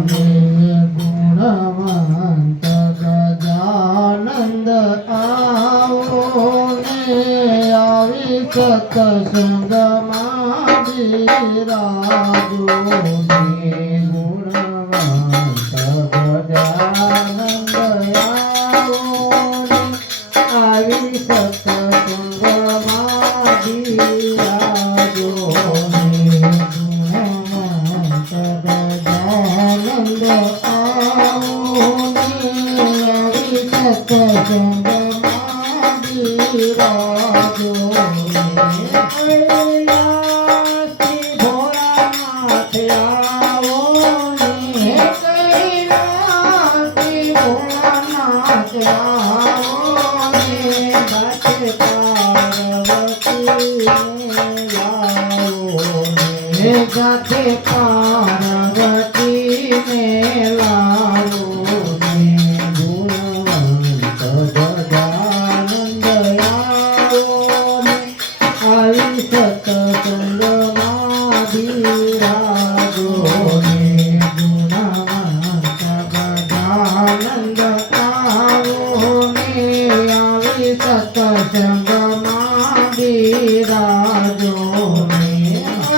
ને ગુણવંત ગજાનંદ આવો ને આવી સત્સંગમાં બિરાજો ને ગુણવંત ગજાનંદ આવો ને આવી સત્સંગમાં બિરાજો ને ગુણવંત ગજાનંદ આવો ને આવી સત્સંગમાં બિરાજો ને કૈલાસથી ભોળાનાથ આવો ને કૈલાસથી ભોળાનાથ આવો ને ગાતે પાર્વતીને લાવો ને ગાતે પાર્વતીને લાવો ને ગુણવંત ગજાનંદ આવો ને આવી સત્સંગમાં બિરાજો ને ગુણવંત ગજાનંદ આવો ને આવી સત્સંગમાં બિરાજો ને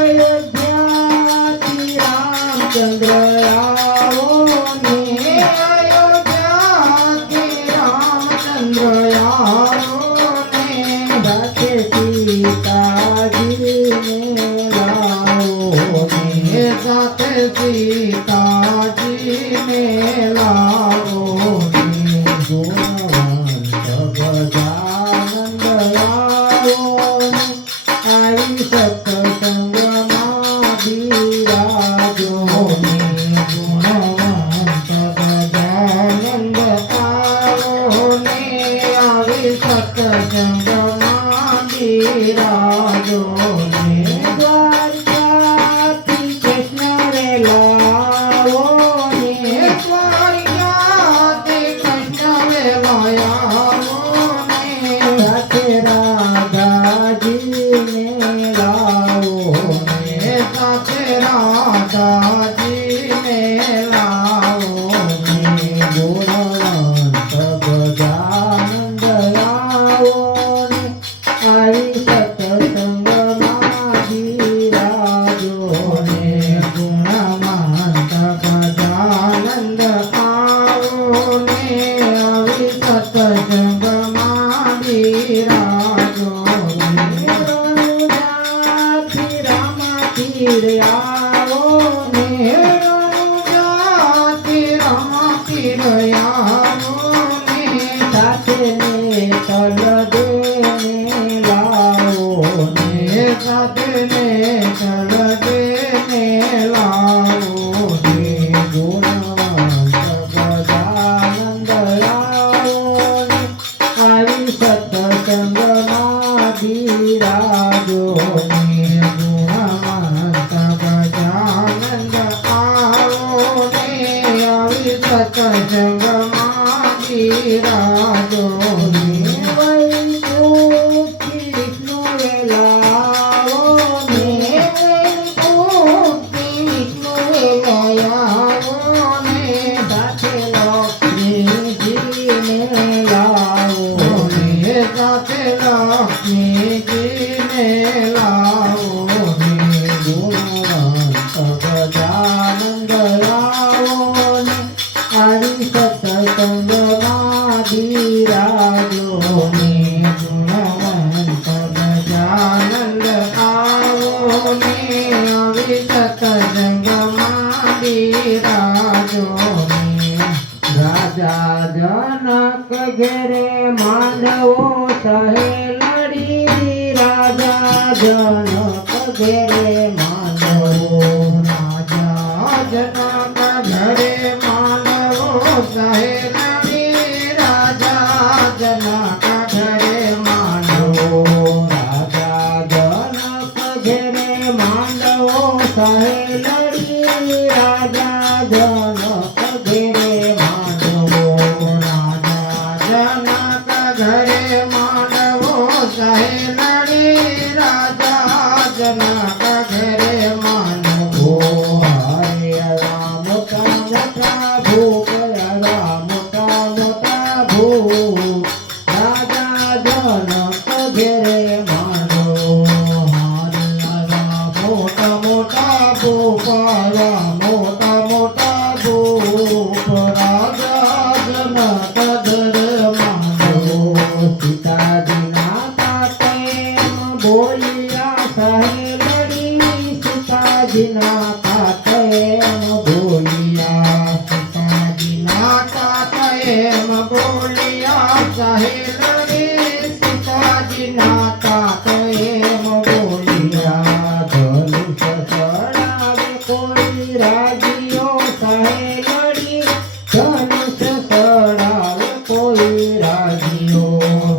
અયોધ્યાથી રામચંદ્ર આવો ને અયોધ્યાથી રામચંદ્ર આવો ને ગાતે સીતાજીને લાવો ને ગાતે સીતાજીને લાવો ને ગુણવંત ગજાનંદ આવો ને આવી સત્સંગમાં બિરાજો ને ગુણવંત ગજાનંદ આવો ને આવી સત્સંગમાં બિરાજો ને દ્વારકાથી કૃષ્ણ લાવો ને દ્વારકાથી કૃષ્ણ લાવો ને સાથે રાધાજીને લાવો ને સાથે રાધાજીને લાવો ને ગુણવંત ગજાનંદ આવો ને આવી સત્સંગમાં બિરાજો ને ગુણવંત ગજાનંદ આવો ને આવી સત્સંગમાં બિરાજો ને રણુજાથી રામાપીર આવો ને રણુજાથી રામાપીર આવો ને સાથે ને તલદેને લાવો ને સાથે ને તલદેને લાવો ને ગુણવંત ગજાનંદ આવો ને આવી સત્સંગમાં બિરાજો ને ગુણવંત ગજાનંદ આવો ને આવી સત્સંગમાં બિરાજો ને વૈકુંઠથી વિષ્ણુએ લાવો ને વૈકુંઠથી વિષ્ણુએ લાવો ને સાથે લક્ષ્મીજીને લાવો ને સાથે લક્ષ્મીજીને લાવો ને ગુણવંત ગજાનંદ આવો ને આવી સત્સંગમાં બિરાજો ને ગુણવંત ગજાનંદ આવો ને આવી સત્સંગમાં બિરાજો ને રાજા જનક ઘેરે માંડવો સહેલડી રાજા જનક ઘેરે માંડવો રાજા જનક ઘરે માંડવો સહેલડી રાજા જનક ઘરે માંડવો રાજા જનક ઘેરે માંડવો સહેલડી રાજા જનક ઘેરે માંડવો રાજા જનક ઘરે માંડવો સહેલડી રાજા જનક ઘરે માંડવો હરે રામ મોટા મોટા ભૂપ આવ્યા મોટા મોટા ભૂપ રાજા જનક ઘેરે માંડવો આવ્યા મોટા મોટા ભૂપ આવ્યા મોટા મોટા ભૂપ રાજા જનક ઘેરે માંડવો સીતાજીના તાતે બોલિયા સહેલડી સીતાજીના તાતે બોલિયા સીતાજીના તાતે બોલિયા સહેલડી સીતાજીના તાતે બોલિયા ધનુષ ચડાવે કોઈ રાજીઓ સહેલડી ધનુષ ચડાવે કોઈ રાજીઓ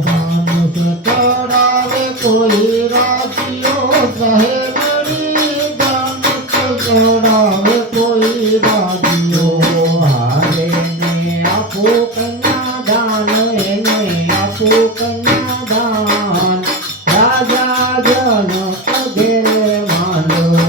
ધનુષ ચડાવે કોઈ રાજીઓ સહેલડી ધનુષ ચડાવે કોઈ રાજીઓ હારે ને આપો કન્યાદાન એને આપો કન્યાદાન રાજા જનક ઘેરે માંડવો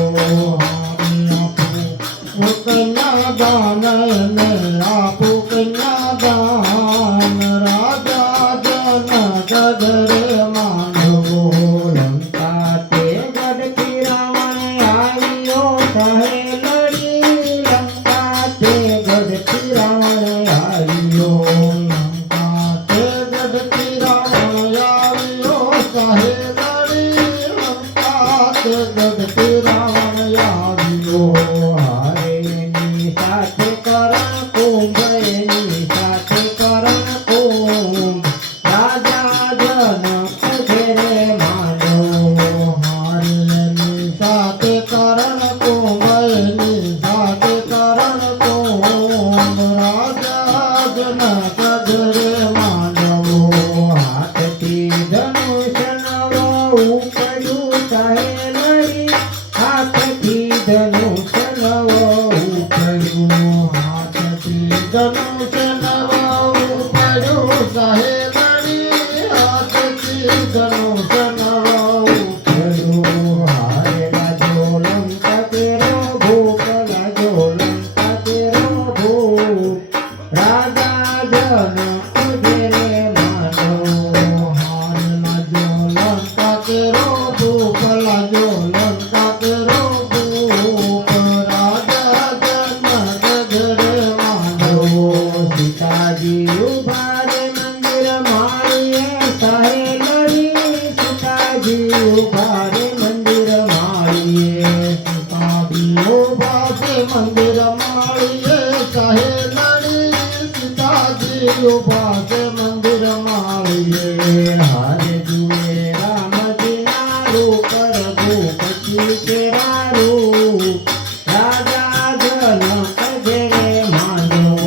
કન્યાદાન એને આપો કન્યાદાન રાજા જનક ઘેરે માંડવો લંકા તે ગઢથી રાવણ આવ્યો સહેલડી લંકા તે ગઢથી રાવણ આવ્યો લંકા તે ગઢથી રાવણ આવ્યો સહેલડી લંકા તે ગઢથી રાવણ આવ્યો હારેની સાથે કરણ કુંભ એની સાથે કરણ કુંભ રાજા જનક ઘેરે માંડવો હારેની સાથે કરણ કુંભ એની સાથે કરણ કુંભ રાજા જનક ઘેરે માંડવો હાથથી ધનુષ નવો ઉપડ્યું સહેલડી હાથથી ધનુષ નવો ઉપડ્યું હાથથી ધનુષ નવો ઉપડ્યું સહેલડી હાથથી ધનુષ નવો ઉપડ્યું હારે લાજો લંકા તેરો ભૂપ લાજો લંકા તેરો ભૂપ રાજા જનક ઘેરે માંડવો હારે લાજો લંકા તેરો ભૂપ લાજો લંકા તેરો ભૂપ રાજા જનક ઘેરે માંડવો સીતાજી ઉભા રે મંદિર માળીએ સહેલડી સીતાજી ઉભા રે મંદિર માળીએ સીતાજી ઉભા રે મંદિર માળીએ સહેલડી સીતાજી ઉભા રે મંદિર માળીએ હારે જુએ રામજીના રૂપ રઘુપતિ તેરા રૂપ રાજા જનક ઘેરે માંડવો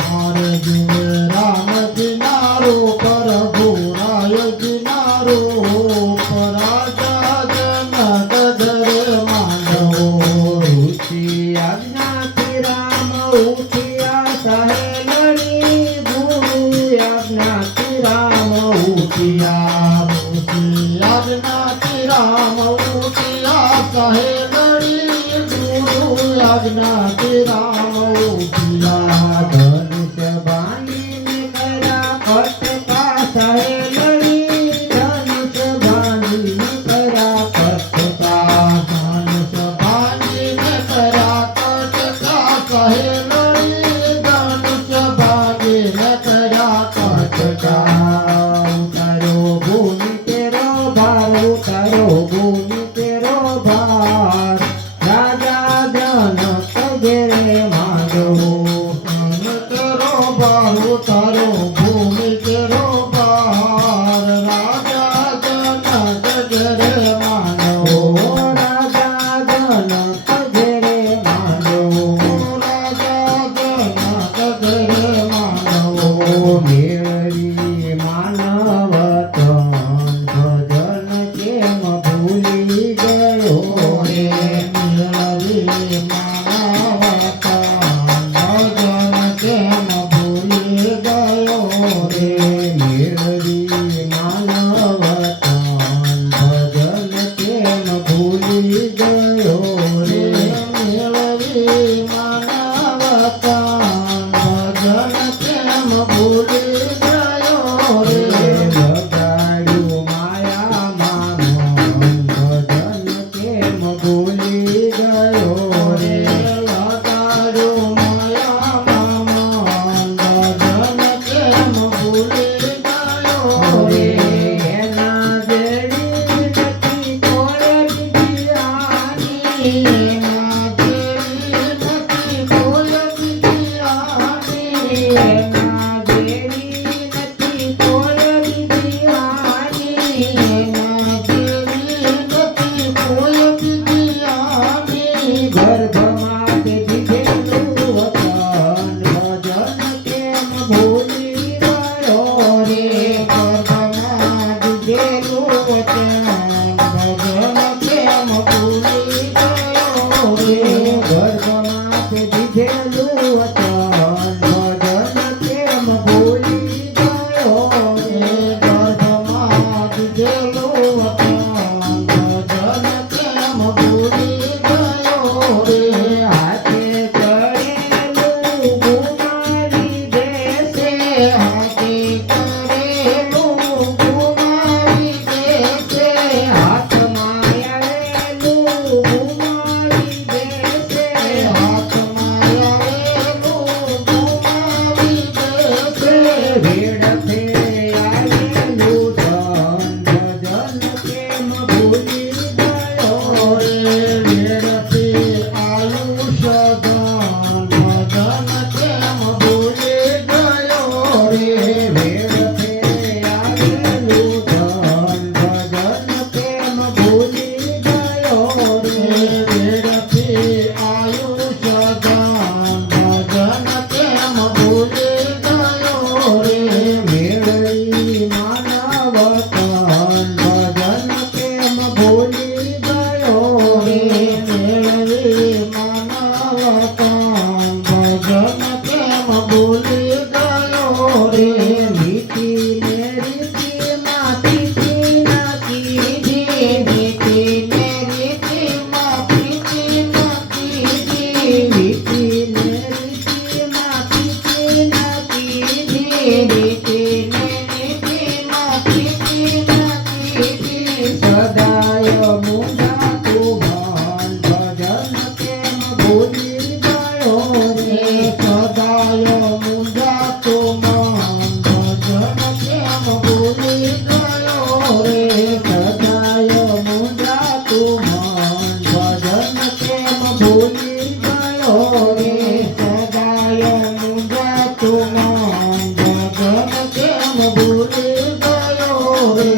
હારે જુએ રામજીના રૂપ રઘુરાયજીના રૂપ રાજા જનક ઘેરે માંડવો રુચિ આજ્ઞાથી રામ ઉઠ્યા સહેલડી ગુરુ આજ્ઞાથી રામ ઉઠ્યા રુચિ આજ્ઞાથી રામ ઉઠ્યા સહેલડી ગુરુ આજ્ઞાથી રામ ઉઠ્યા ધનુષ બાંધીને કર્યા કટકા સહેલડી ધનુષ બાંધીને કર્યા કટકા ધનુષ બાંધીને કર્યા કટકા સહેલડી ધનુષ બાંધીને કર્યા કટકા ઉતારો ભૂમિ તેરો ભાર ઉતારો ભૂમિ તેરો ભાર રાજા જનક ઘેરે માંડવો તેરો ભાર ઉતારો ભૂમિ તેરો ભાર રાજા જનક ઘેરે માંડવો રાજા જનક ઘેરે માંડવો રાજા આયેલું વચન ભજન કેમ ભૂલી ગયો રે ગર્ભમાં દીધેલું વચન ભજન કેમ ભૂલી ગયો રે હાથે ચડેલું ગુમાવી દેશે હાથે કરેલું ગુમાવી દેશે હાથમાં આવેલું ગુમાવી દેશે હાથમાં આવેલું ગુમાવી દેશે વેડફે આવેલું ધન ભજન કેમ ભૂલી ગયો રે વેડફે આયુષ્ય ધન ભજન કેમ ભૂલી ગયો રે વેડફે આવેલું ધન ભજન કેમ ભૂલી ગયો રે વેડફે આયુષ્ય ધન ભજન કેમ ભૂલી ગયો રે મેળવી માનવ તન ભજન કેમ ભૂલી ગયો રે મેળવી માનવ તન ભજન કેમ ભૂલી ગયો રે મીઠી ને રીતિમાં પ્રીતિ ના કીધી મીઠી ને રીતિમાં પ્રીતિ ના કીધી મીઠી ને રીતિમાં પ્રીતિ ના કીધી મીઠી ને રીતિમાં પ્રીતિ ના કીધી સદાય મૂંઝાતું મન ભજન કેમ ભૂલી ગયો રે સદાય મૂંઝાતું મન ભજન કેમ ભૂલી ગયો રે સદાય મૂંઝાતું મન ભજન કેમ ભૂલી ગયો રે સદાય મૂંઝાતું મન ભજન કેમ ભૂલી ગયો રે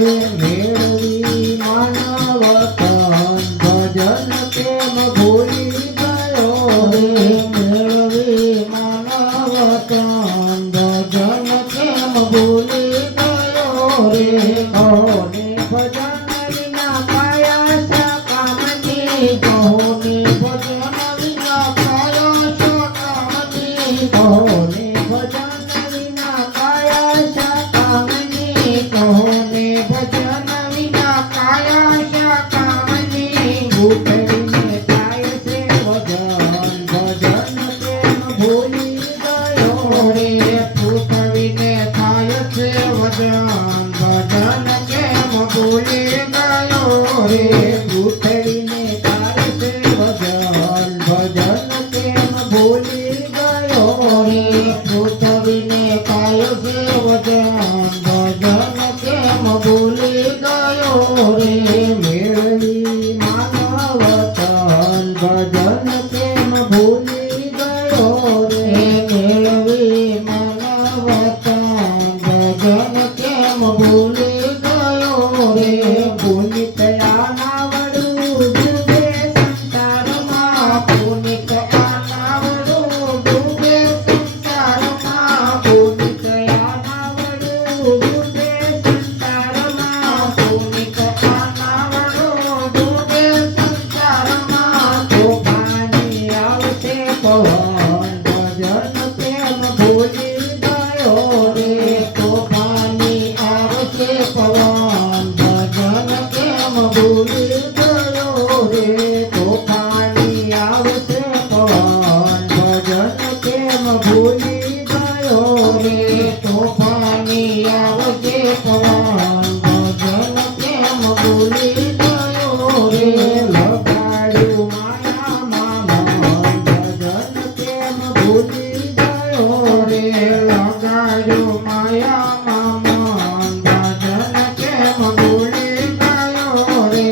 મેળવી માનવ તન ભજન કેમ ભૂલી ગયો રે મેળવી માનવ તન ભજન કેમ ભૂલી ગયો રે કોને ભજન વિના પાયા શા કામની કોને ભજન વિના પાયા શા કામની કોને ભજન વિના પાયા શા કામની કોને ભજન વિના પાયા શા કામની ભૂતળીને થાય છે વજન ભજન કેમ ભૂલી ગયો રે ભૂતળીને થાય છે વજન ભજન કેમ ભૂલી ગયો રે ભૂતળીને થાય છે વજન ભજન કેમ ભૂલી ગયો રે પૃથ્વીને થાય છે વજન ભજન કેમ ભૂલી ગયો રે મેળવી માનવ તન ભજન કેમ ભૂલી ગયો રે મેળવી માનવ તન ભજન કેમ ભૂલી ગયો રે પુનિત આનાવડું ડૂબે સંસારમાં પુનિત આનાવડું ડૂબે સંસારમાં પુનિત આનાવડું ડૂબે સંસારમાં પુનિત આનાવડું ડૂબે સંસારમાં તોફાની આવશે પવન ભજન કેમ ભૂલી ગયો રે તોફાની આવશે પવન ભજન કેમ ભૂલી ગયો રે તોફાની આવશે પવન ભજન કેમ ભૂલી ગયો રે તોફાની આવશે પવન ભજન કેમ ભૂલી ગયો રે લગાડ્યું માયામાં મન ભજન કેમ ભૂલી ગયો રે લગાડ્યું માયામાં મન ભજન કેમ ભૂલી ગયો રે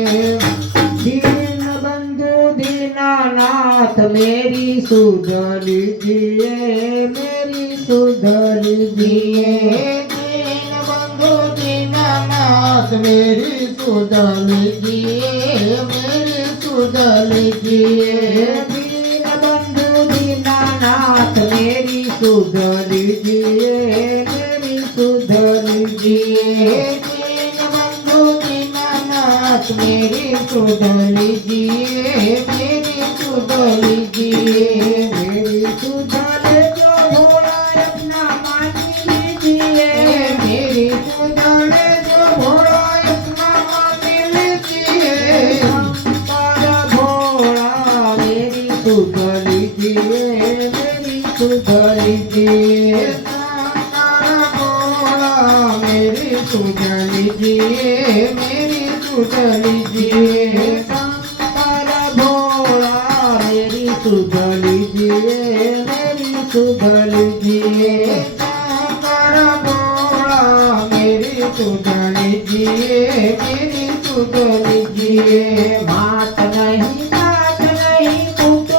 દીન બંધુ દીનાનાથ મેરી સુધ लीजिए मेरी सुध लीजिए दीन बंधु दीनानाथ मेरी सुध लीजिए मेरी सुध लीजिए दीन बंधु दीनानाथ मेरी सुध लीजिए मेरी सुध लीजिए दीन बंधु दीनानाथ मेरी सुध लीजिए मेरी सुध लीजिए मेरी सुध सुधरे जो भोला अपना मानी लीजिए मेरी सुधरे जो भोला अपना मान लीजिए शंकर भोला मेरी सुध लीजिए मेरी सुध लीजिए शंकर भोला मेरी सुध लीजिए मेरी सुध लीजिए शंकर भोला मेरी सुध लीजिए मेरी सुध लीजिए शंकर भोला मेरी सुध लीजिए मेरी सुध लीजिए मात नहीं कुटुंब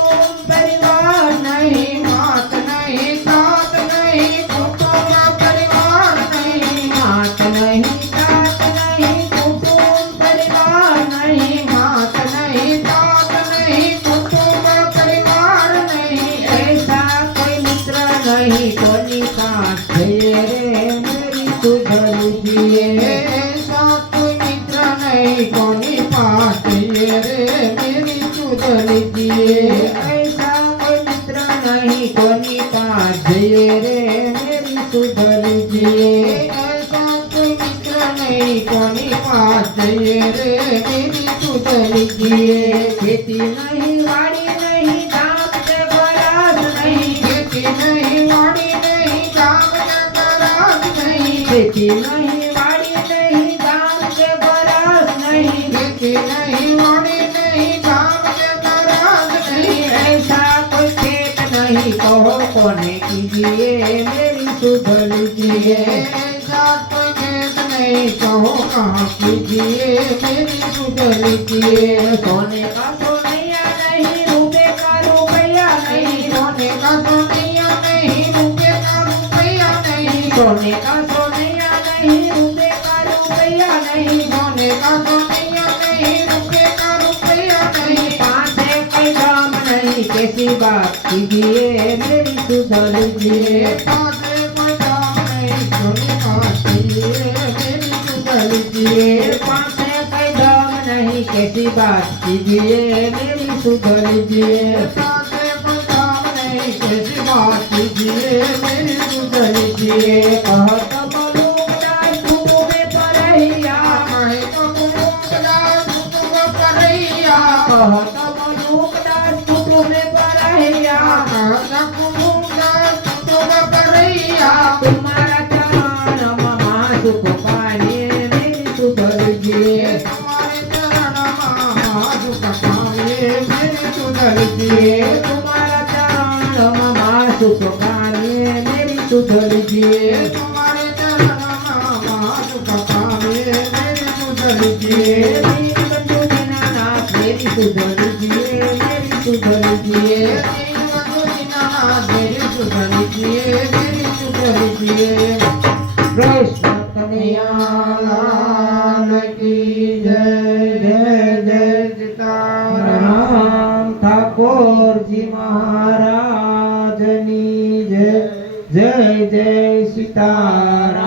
परिवार नहीं मात नहीं तात नहीं कुटुंब परिवार नहीं मात नहीं तात नहीं कुटुंब परिवार नहीं मात नहीं तात नहीं कुटुंब परिवार नहीं ऐसा कोई मित्र नहीं कोनी साथ रे मेरी सुध लीजिए ऐसा कोई मित्र नहीं कोनी पास ये रे मेरी सुध लीजिए ऐसा कोई मित्र नहीं कोनी पास रे मेरी सुध लीजिए ऐसा कोई मित्र नहीं कोनी पास ये रे मेरी सुध लीजिए खेती नहीं वाड़ी नहीं धाम के बरास नहीं खेती नहीं वाड़ी नहीं काम करास नहीं खेती नहीं वाड़ी नहीं धाम के बरास नहीं खेती नहीं वाड़ी नहीं काम करास नहीं ऐसा कोई खेत नहीं कहो कोने कीजिए मेरी सुध लीजिए ऐसा कोई खेत नहीं कहो कहाँ कीजिए मेरी सुध लीजिए सोने का सोनैया नहीं रुपए का रुपया नहीं सोने का सोनिया नहीं रुपये का रुपया नहीं सोने का सोनैया नहीं रुपए का रुपया नहीं सोने का सोनिया नहीं रुपये का रुपया नहीं पासे कोई दाम नहीं कैसी बात कीजिए मेरी सुध लीजिए पासे कोई दाम नहीं सोने पास कीजिए मेरी सुध लीजिए पासे कोई दाम नहीं कैसी बात कीजिए मेरी सुध लीजिए पासे कोई दाम नहीं कैसी बात कीजिए मेरी सुध लीजिए कहत मलूक दास तुम्हें परहिया कहे तो कुमुकदा कुतुब करैया कहत मलूक दास तुम्हें परहिया कहता कुमुकदा कुतुब करैया तुम्हारा चरण ममा सुख पाए मेरी सुध लीजिए तुम्हारे चरण मामा दुख पावे मेरी सुध लीजिए तुम्हारा चरण ममा सुख पाए मेरी सुध लीजिए तुम्हारे चरण मामा दुख पावे मेरी सुध लीजिए बंधु दीनानाथ मेरी सुध लीजिए मेरी सुध लीजिए दीनबंधु दीनानाथ मेरी सुध लीजिए मेरी सुध लीजिए कृष्ण कन्हैया लाल की जय जय जय सीताराम राम ठाकुर जी महाराज जय जय जय सीताराम।